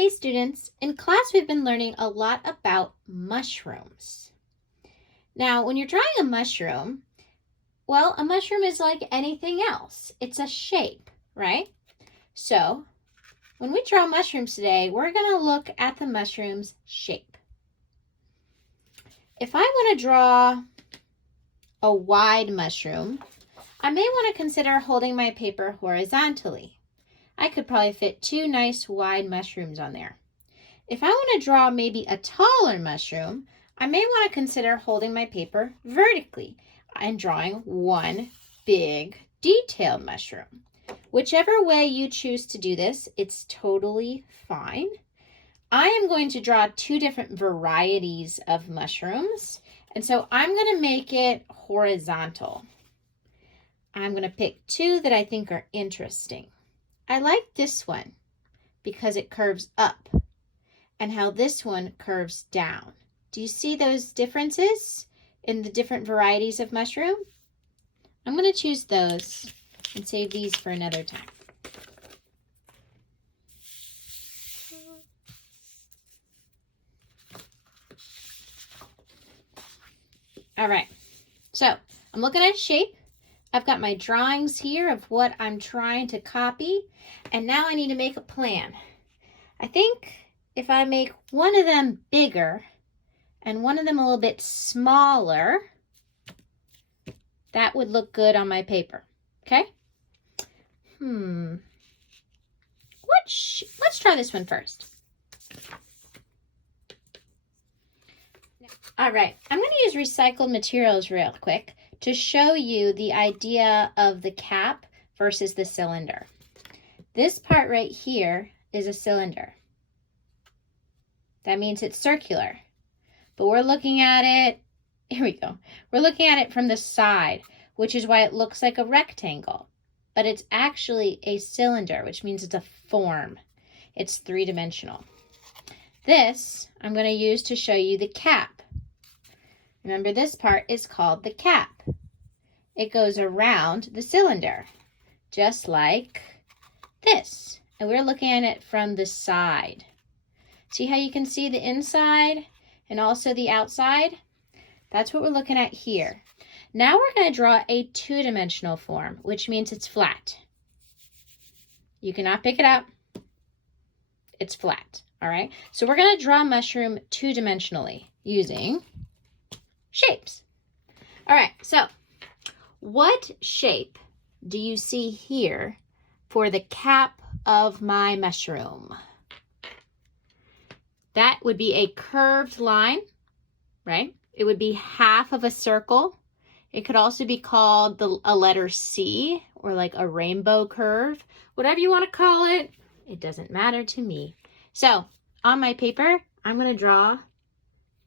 Hey students, in class we've been learning a lot about mushrooms. Now, when you're drawing a mushroom, well, a mushroom is like anything else. It's a shape, right? So, when we draw mushrooms today, we're going to look at the mushroom's shape. If I want to draw a wide mushroom, I may want to consider holding my paper horizontally. I could probably fit two nice wide mushrooms on there. If I want to draw maybe a taller mushroom, I may want to consider holding my paper vertically and drawing one big detailed mushroom. Whichever way you choose to do this, it's totally fine. I am going to draw two different varieties of mushrooms, and so I'm going to make it horizontal. I'm going to pick two that I think are interesting. I like this one because it curves up and how this one curves down. Do you see those differences in the different varieties of mushroom? I'm going to choose those and save these for another time. All right, so I'm looking at shape. I've got my drawings here of what I'm trying to copy, and now I need to make a plan. I think if I make one of them bigger and one of them a little bit smaller, that would look good on my paper, okay? Let's try this one first. All right, I'm going to use recycled materials real quick to show you the idea of the cap versus the cylinder. This part right here is a cylinder. That means it's circular, but we're looking at it, here we go. We're looking at it from the side, which is why it looks like a rectangle, but it's actually a cylinder, which means it's a form. It's three-dimensional. This I'm going to use to show you the cap. Remember, this part is called the cap. It goes around the cylinder, just like this. And we're looking at it from the side. See how you can see the inside and also the outside? That's what we're looking at here. Now we're going to draw a two-dimensional form, which means it's flat. You cannot pick it up. It's flat, all right? So we're going to draw a mushroom two-dimensionally using shapes. All right, so what shape do you see here for the cap of my mushroom? That would be a curved line, right? It would be half of a circle. It could also be called a letter C or like a rainbow curve. Whatever you want to call it, it doesn't matter to me. So on my paper, I'm going to draw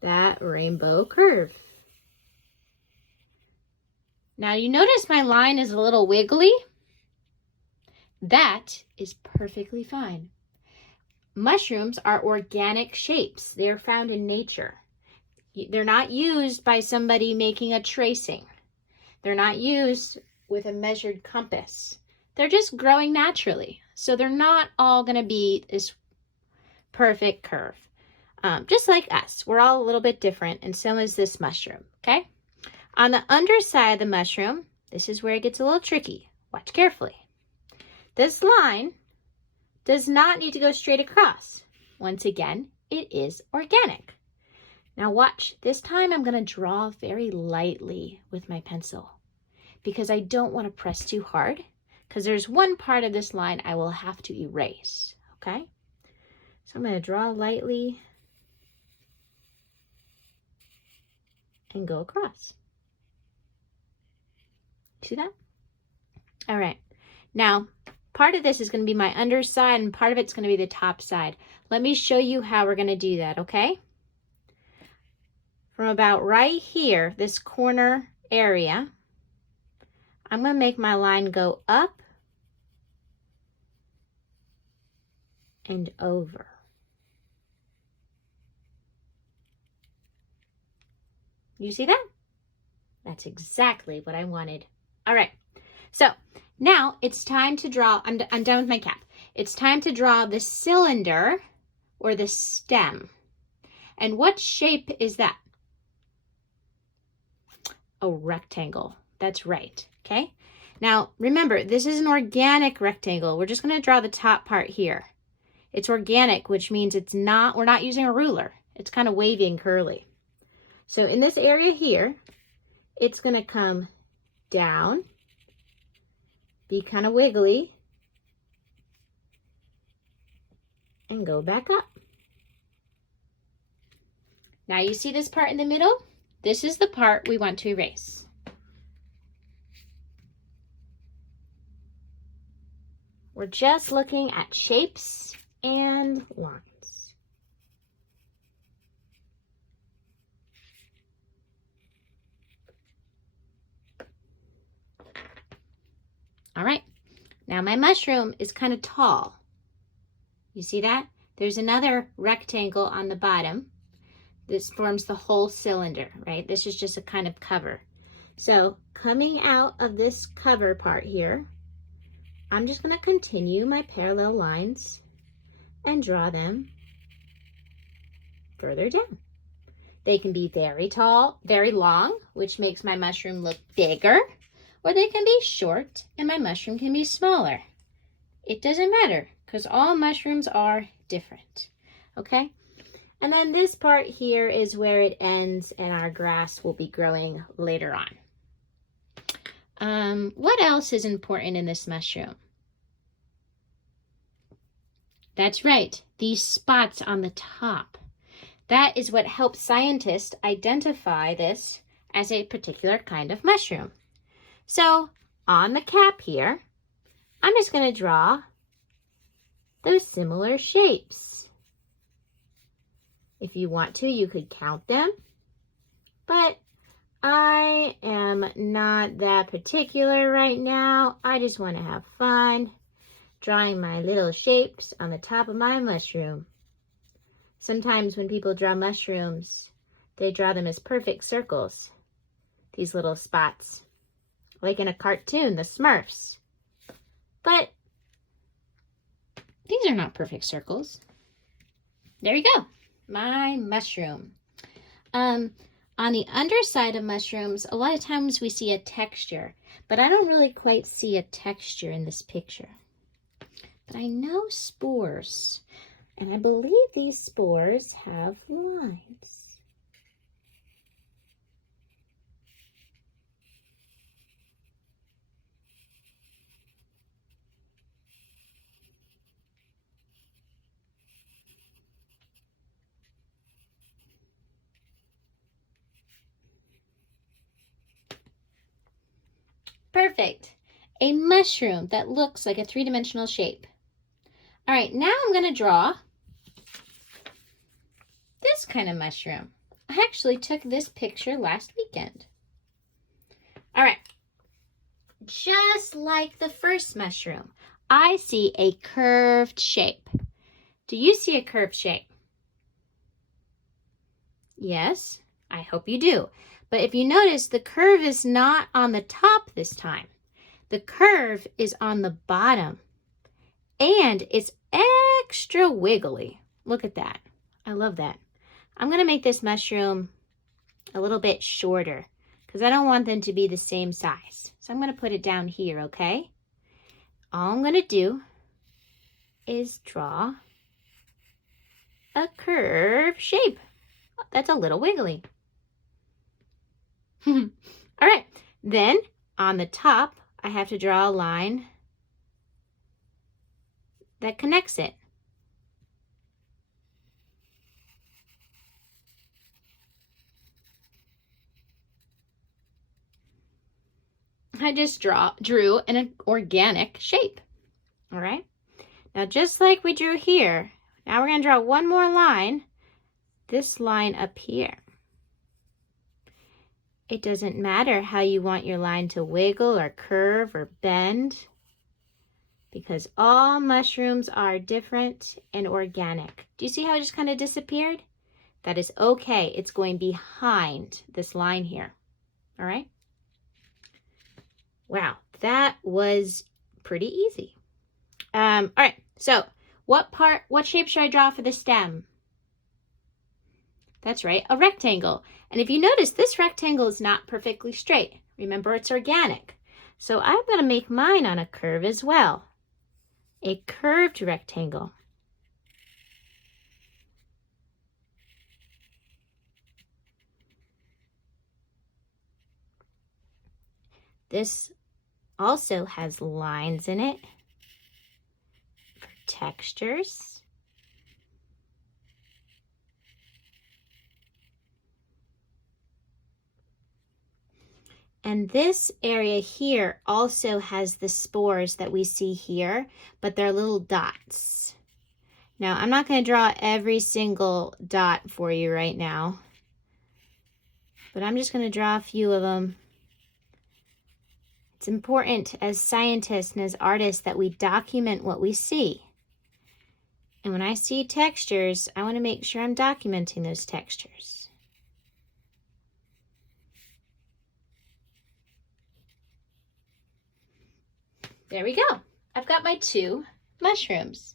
that rainbow curve. Now you notice my line is a little wiggly. That is perfectly fine. Mushrooms are organic shapes. They're found in nature. They're not used by somebody making a tracing. They're not used with a measured compass. They're just growing naturally. So they're not all going to be this perfect curve. Just like us, we're all a little bit different, and so is this mushroom, okay? On the underside of the mushroom, this is where it gets a little tricky. Watch carefully. This line does not need to go straight across. Once again, it is organic. Now watch, this time I'm going to draw very lightly with my pencil because I don't want to press too hard because there's one part of this line I will have to erase, okay? So I'm going to draw lightly and go across. See that? All right. Now, part of this is going to be my underside and part of it's going to be the top side. Let me show you how we're going to do that, okay? From about right here, this corner area, I'm going to make my line go up and over. You see that? That's exactly what I wanted. All right, so now it's time to draw, I'm done with my cap. It's time to draw the cylinder or the stem. And what shape is that? A rectangle. That's right. Okay. Now, remember, this is an organic rectangle. We're just going to draw the top part here. It's organic, which means we're not using a ruler. It's kind of wavy and curly. So in this area here, it's going to come down, be kind of wiggly, and go back up. Now you see this part in the middle? This is the part we want to erase. We're just looking at shapes and lines. All right, now my mushroom is kind of tall. You see that? There's another rectangle on the bottom. This forms the whole cylinder, right? This is just a kind of cover. So coming out of this cover part here, I'm just going to continue my parallel lines and draw them further down. They can be very tall, very long, which makes my mushroom look bigger, or they can be short and my mushroom can be smaller. It doesn't matter because all mushrooms are different, okay? And then this part here is where it ends and our grass will be growing later on. What else is important in this mushroom? That's right, these spots on the top. That is what helps scientists identify this as a particular kind of mushroom. So on the cap here, I'm just going to draw those similar shapes. If you want to, you could count them, but I am not that particular right now. I just want to have fun drawing my little shapes on the top of my mushroom. Sometimes when people draw mushrooms, they draw them as perfect circles, these little spots, like in a cartoon, the Smurfs. But these are not perfect circles. There you go, my mushroom. On the underside of mushrooms, a lot of times we see a texture, but I don't really quite see a texture in this picture. But I know spores, and I believe these spores have lines. Perfect. A mushroom that looks like a three-dimensional shape. All right, now I'm going to draw this kind of mushroom. I actually took this picture last weekend. All right, just like the first mushroom, I see a curved shape. Do you see a curved shape? Yes, I hope you do. But if you notice, the curve is not on the top this time. The curve is on the bottom. And it's extra wiggly. Look at that. I love that. I'm going to make this mushroom a little bit shorter because I don't want them to be the same size. So I'm going to put it down here, okay? All I'm going to do is draw a curved shape. That's a little wiggly. All right. Then on the top, I have to draw a line that connects it. I just drew an organic shape. All right. Now, just like we drew here, now we're going to draw one more line, this line up here. It doesn't matter how you want your line to wiggle or curve or bend, because all mushrooms are different and organic. Do you see how it just kind of disappeared? That is okay. It's going behind this line here. All right? Wow, that was pretty easy. All right, so What shape should I draw for the stem? That's right, a rectangle. And if you notice, this rectangle is not perfectly straight. Remember, it's organic. So I'm going to make mine on a curve as well. A curved rectangle. This also has lines in it for textures. And this area here also has the spores that we see here, but they're little dots. Now, I'm not going to draw every single dot for you right now, but I'm just going to draw a few of them. It's important as scientists and as artists that we document what we see. And when I see textures, I want to make sure I'm documenting those textures. There we go. I've got my 2 mushrooms.